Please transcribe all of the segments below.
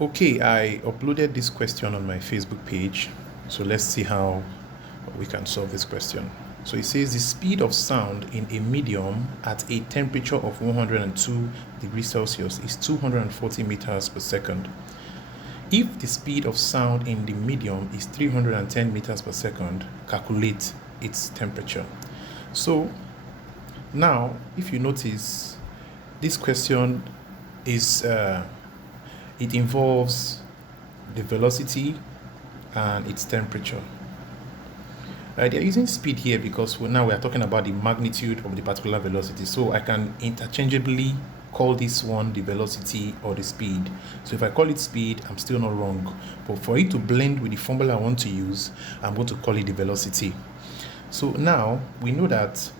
Okay, I uploaded this question on my Facebook page. So let's see how we can solve this question. So it says the speed of sound in a medium at a temperature of 102 degrees Celsius is 240 meters per second. If the speed of sound in the medium is 310 meters per second, calculate its temperature. So now, if you notice, this question is it involves the velocity and its temperature. They're using speed here because now we are talking about the magnitude of the particular velocity. So I can interchangeably call this one the velocity or the speed. So if I call it speed, I'm still not wrong. But for it to blend with the formula I want to use, I'm going to call it the velocity. So now we know that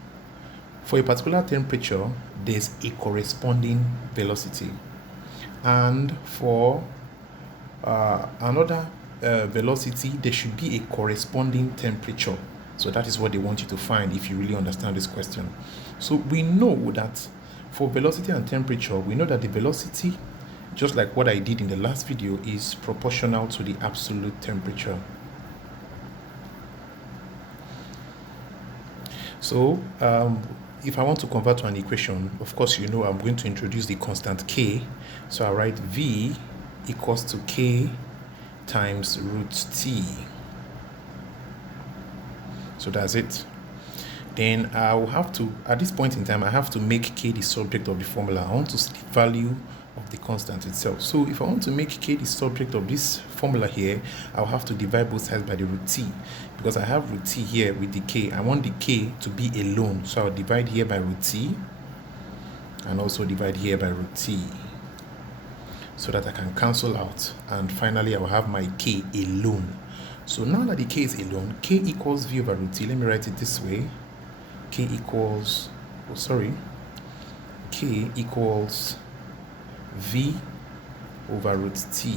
for a particular temperature, there's a corresponding velocity. And for another velocity, there should be a corresponding temperature. So that is what they want you to find if you really understand this question. So we know that for velocity and temperature, we know that the velocity, just like what I did in the last video, is proportional to the absolute temperature. So if I want to convert to an equation, of course, you know I'm going to introduce the constant k. So I write v equals to k times root t. So that's it. Then I will have to, at this point in time, I have to make k the subject of the formula. I want to see the value of the constant itself. So if I want to make k the subject of this formula here, I'll have to divide both sides by the root t. Because I have root t here with the k, I want the k to be alone. So I'll divide here by root t and also divide here by root t, so that I can cancel out, and finally I will have my k alone. So now that the k is alone, k equals v over root t. Let me write it this way. K equals v over root t.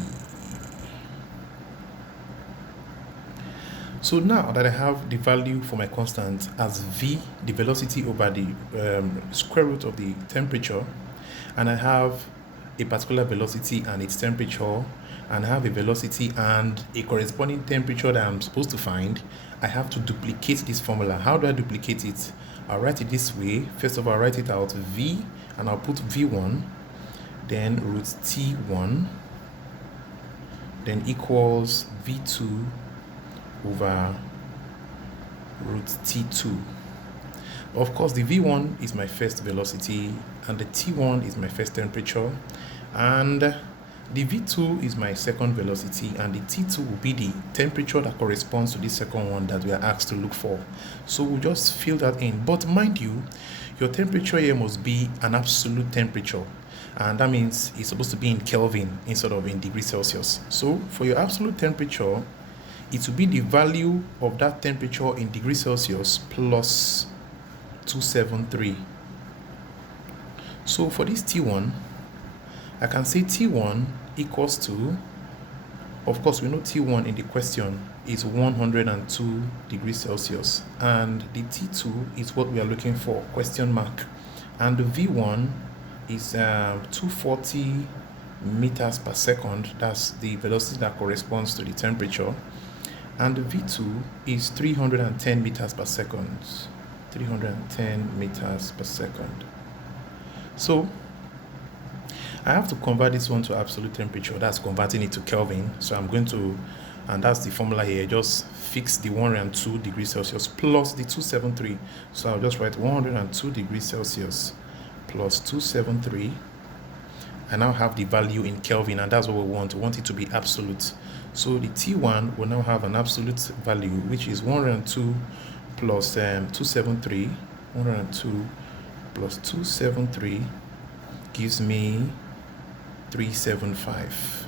So now that I have the value for my constant as v, the velocity over the square root of the temperature, and I have a particular velocity and its temperature, and I have a velocity and a corresponding temperature that I'm supposed to find, I have to duplicate this formula. How do I duplicate it? I'll write it this way. First of all, I'll write it out v, and I'll put v1, then root t1, then equals v2 over root t2. Of course, the v1 is my first velocity, and the t1 is my first temperature, and the v2 is my second velocity, and the t2 will be the temperature that corresponds to the second one that we are asked to look for. So we'll just fill that in. But mind you, your temperature here must be an absolute temperature, and that means it's supposed to be in Kelvin instead of in degrees Celsius. So for your absolute temperature, it will be the value of that temperature in degrees Celsius plus 273. So for this T1, I can say T1 equals to, of course, we know T1 in the question is 102 degrees Celsius, and the T2 is what we are looking for, question mark, and the V1 is 240 meters per second. That's the velocity that corresponds to the temperature, and the V2 is 310 meters per second. 310 meters per second. So I have to convert this one to absolute temperature. That's converting it to Kelvin. So I'm going to, and that's the formula here, just fix the 102 degrees Celsius plus the 273. So I'll just write 102 degrees Celsius plus 273. I now have the value in Kelvin, and that's what we want. We want it to be absolute. So the T1 will now have an absolute value, which is 102 plus 273. 102 plus 273 gives me 375.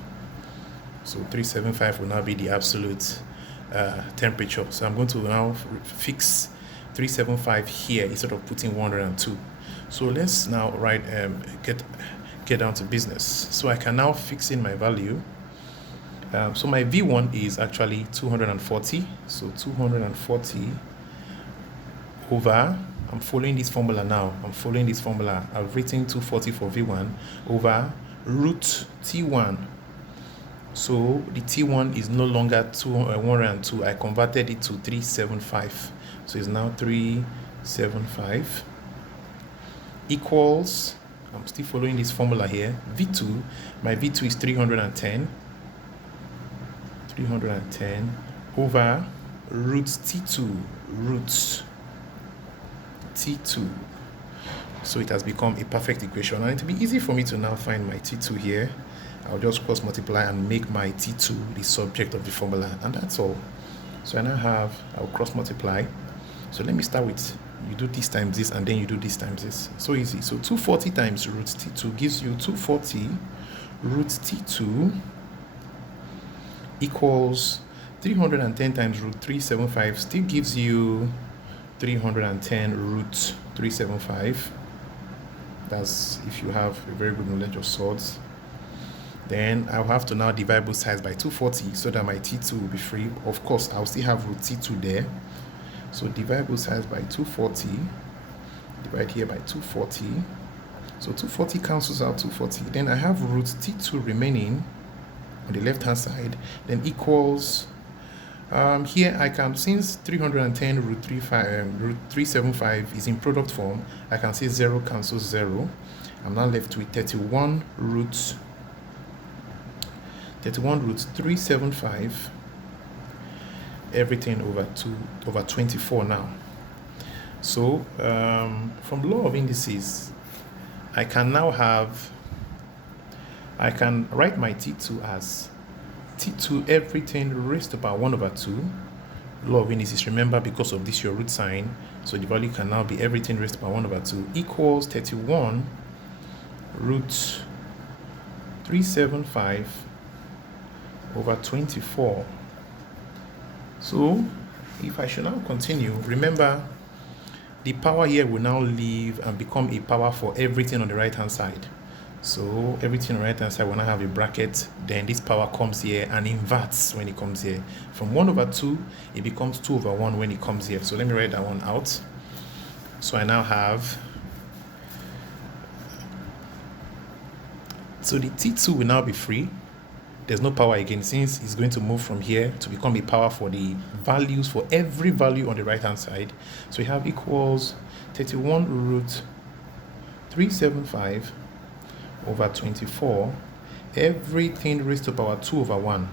So 375 will now be the absolute temperature. So I'm going to now fix 375 here instead of putting 102. So let's now write get down to business. So I can now fix in my value. So my V1 is actually 240. So 240 over, I'm following this formula now. I've written 240 for V1 over root T1. So the T1 is no longer 102. I converted it to 375. So it's now 375 equals, I'm still following this formula here, V2, my V2 is 310 over root T2, root T2. So it has become a perfect equation, and it will be easy for me to now find my T2 here. I'll just cross multiply and make my T2 the subject of the formula, and that's all. So I now have, I'll cross multiply. So let me start with, you do this times this, and then you do this times this. So easy. So 240 times root T2 gives you 240 root T2 equals 310 times root 375 still gives you 310 root 375. That's if you have a very good knowledge of sorts. Then I'll have to now divide both sides by 240 so that my T2 will be free. Of course, I'll still have root T2 there. So divide both sides by 240. Divide here by 240. So 240 cancels out 240. Then I have root T2 remaining on the left hand side. Then equals, here I can, since 310 root 375 is in product form, I can say 0 cancels 0. I'm now left with 31 root 375, everything over 24 now. So from law of indices, I can write my T2 as T2 everything raised to the power 1 over 2. Law of indices, remember, because of this your root sign, so the value can now be everything raised to the power 1 over 2 equals 31 root 375 over 24. So if I should now continue, remember the power here will now leave and become a power for everything on the right hand side. So everything on the right hand side will now have a bracket, then this power comes here and inverts when it comes here. From 1 over 2 it becomes 2 over 1 when it comes here. So let me write that one out. So I now have, so the T2 will now be free. There's no power again, since it's going to move from here to become a power for the values, for every value on the right hand side. So we have equals 31 root 375 over 24, everything raised to the power 2 over 1.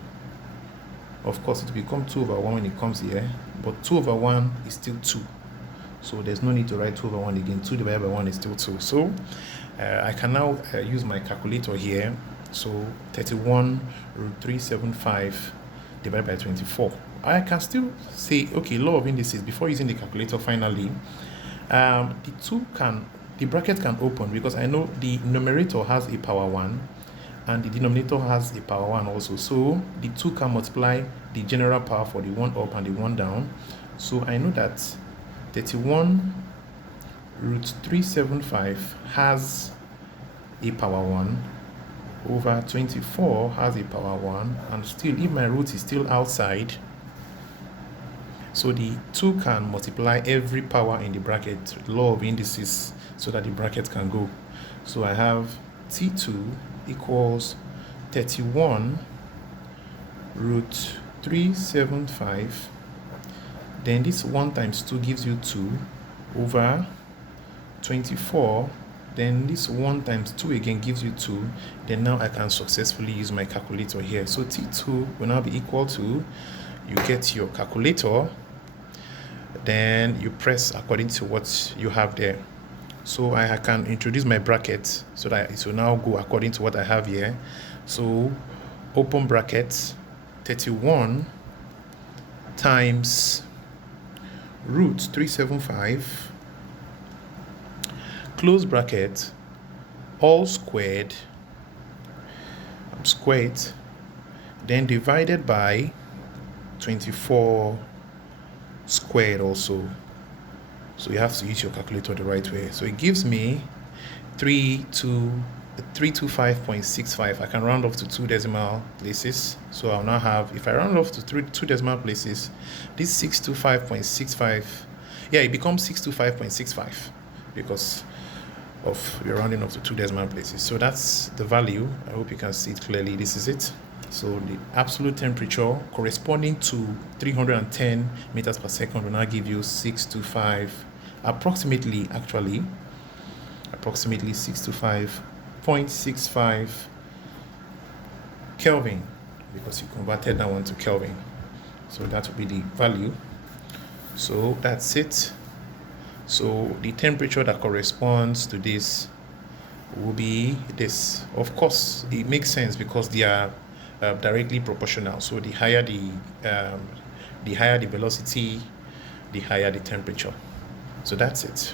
Of course it will become 2 over 1 when it comes here, but 2 over 1 is still 2. So there's no need to write 2 over 1 again. 2 divided by 1 is still 2. So I can now use my calculator here. So 31 root 375 divided by 24. I can still say, okay, law of indices, before using the calculator finally, the bracket can open, because I know the numerator has a power 1 and the denominator has a power 1 also. So the 2 can multiply the general power for the one up and the one down. So I know that 31 root 375 has a power 1 over 24 has a power 1, and still, if my root is still outside, so the 2 can multiply every power in the bracket, law of indices, so that the bracket can go. So I have T2 equals 31 root 375, then this 1 times 2 gives you 2 over 24, then this 1 times 2 again gives you 2. Then now I can successfully use my calculator here. So T2 will now be equal to, you get your calculator, then you press according to what you have there. So I can introduce my bracket so that it will now go according to what I have here. So open bracket, 31 times root 375, close bracket, all squared, then divided by 24 squared also. So you have to use your calculator the right way. So it gives me 325.65. I can round off to 2 decimal places. So I'll now have, if I round off to 2 decimal places, this 625.65, yeah, it becomes 625.65 because of we're rounding off to 2 decimal places. So that's the value. I hope you can see it clearly. This is it. So the absolute temperature corresponding to 310 meters per second will now give you 625, approximately 625.65 Kelvin, because you converted that one to Kelvin. So that will be the value. So that's it. So the temperature that corresponds to this will be this. Of course, it makes sense because they are directly proportional. So the higher the velocity, the higher the temperature. So that's it.